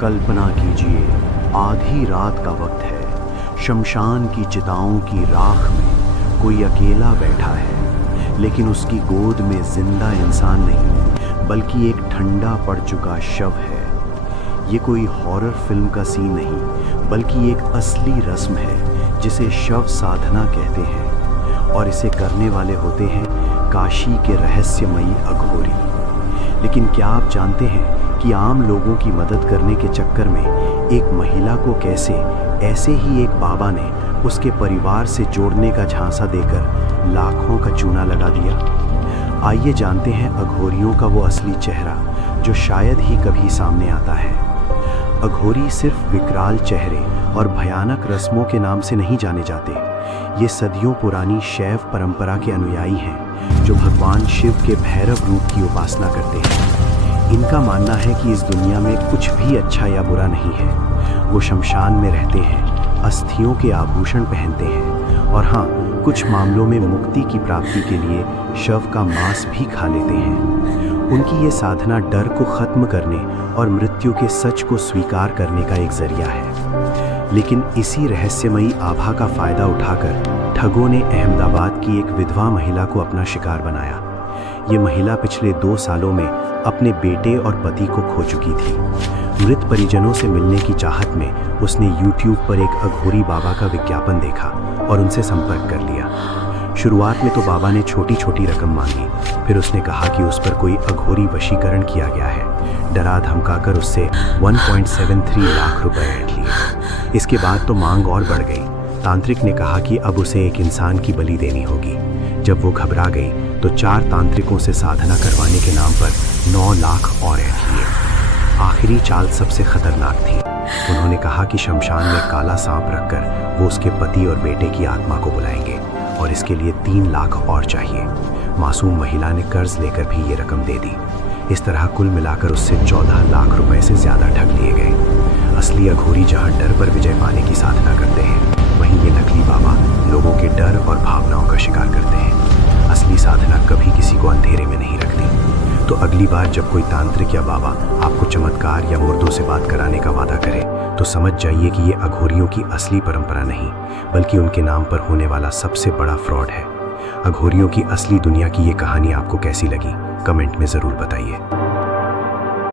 कल्पना कीजिए, आधी रात का वक्त है। शमशान की चिताओं की राख में कोई अकेला बैठा है, लेकिन उसकी गोद में जिंदा इंसान नहीं, बल्कि एक ठंडा पड़ चुका शव है। ये कोई हॉरर फिल्म का सीन नहीं, बल्कि एक असली रस्म है जिसे शव साधना कहते हैं, और इसे करने वाले होते हैं काशी के रहस्यमयी अघोरी। लेकिन क्या आप जानते हैं कि आम लोगों की मदद करने के चक्कर में एक महिला को कैसे ऐसे ही एक बाबा ने उसके परिवार से जोड़ने का झांसा देकर लाखों का चूना लगा दिया? आइए जानते हैं अघोरियों का वो असली चेहरा जो शायद ही कभी सामने आता है। अघोरी सिर्फ विकराल चेहरे और भयानक रस्मों के नाम से नहीं जाने जाते। ये सदियों पुरानी शैव परंपरा के अनुयायी हैं जो भगवान शिव के भैरव रूप की उपासना करते हैं। इनका मानना है कि इस दुनिया में कुछ भी अच्छा या बुरा नहीं है। वो शमशान में रहते हैं, अस्थियों के आभूषण पहनते हैं, और हाँ, कुछ मामलों में मुक्ति की प्राप्ति के लिए शव का मांस भी खा लेते हैं। उनकी ये साधना डर को खत्म करने और मृत्यु के सच को स्वीकार करने का एक जरिया है। लेकिन इसी रहस्यमयी आभा का फायदा उठाकर ठगों ने अहमदाबाद की एक विधवा महिला को अपना शिकार बनाया। ये महिला पिछले 2 सालों में अपने बेटे और पति को खो चुकी थी। मृत परिजनों से मिलने की चाहत में उसने YouTube पर एक अघोरी बाबा का विज्ञापन देखा और उनसे संपर्क कर लिया। शुरुआत में तो बाबा ने छोटी छोटी रकम मांगी, फिर उसने कहा कि उस पर कोई अघोरी वशीकरण किया गया है। डरा धमकाकर उससे 1.73 लाख रुपए ऐंठ लिए। इसके बाद तो मांग और बढ़ गई। तांत्रिक ने कहा कि अब उसे एक इंसान की बलि देनी होगी। जब वो घबरा गई तो 4 तांत्रिकों से साधना करवाने के नाम पर 9 लाख और ऐंठ लिए। आखिरी चाल सबसे खतरनाक थी। उन्होंने कहा कि शमशान में काला सांप रखकर वो उसके पति और बेटे की आत्मा को बुलाएंगे, और इसके लिए 3 लाख और चाहिए। मासूम महिला ने कर्ज लेकर भी ये रकम दे दी। इस तरह कुल मिलाकर उससे 14 लाख रुपए से ज़्यादा ठग लिए गए। असली अघोरी जहाँ डर पर विजय पाने की साधना करते हैं, वहीं ये नकली बाबा लोगों के डर और भावनाओं का शिकार करते हैं। असली साधना कभी किसी को अंधेरे में नहीं रखती। तो अगली बार जब कोई तांत्रिक या बाबा आपको चमत्कार या मुर्दों से बात कराने का वादा करे, तो समझ जाइए कि ये अघोरियों की असली परंपरा नहीं, बल्कि उनके नाम पर होने वाला सबसे बड़ा फ्रॉड है। अघोरियों की असली दुनिया की ये कहानी आपको कैसी लगी, कमेंट में ज़रूर बताइए।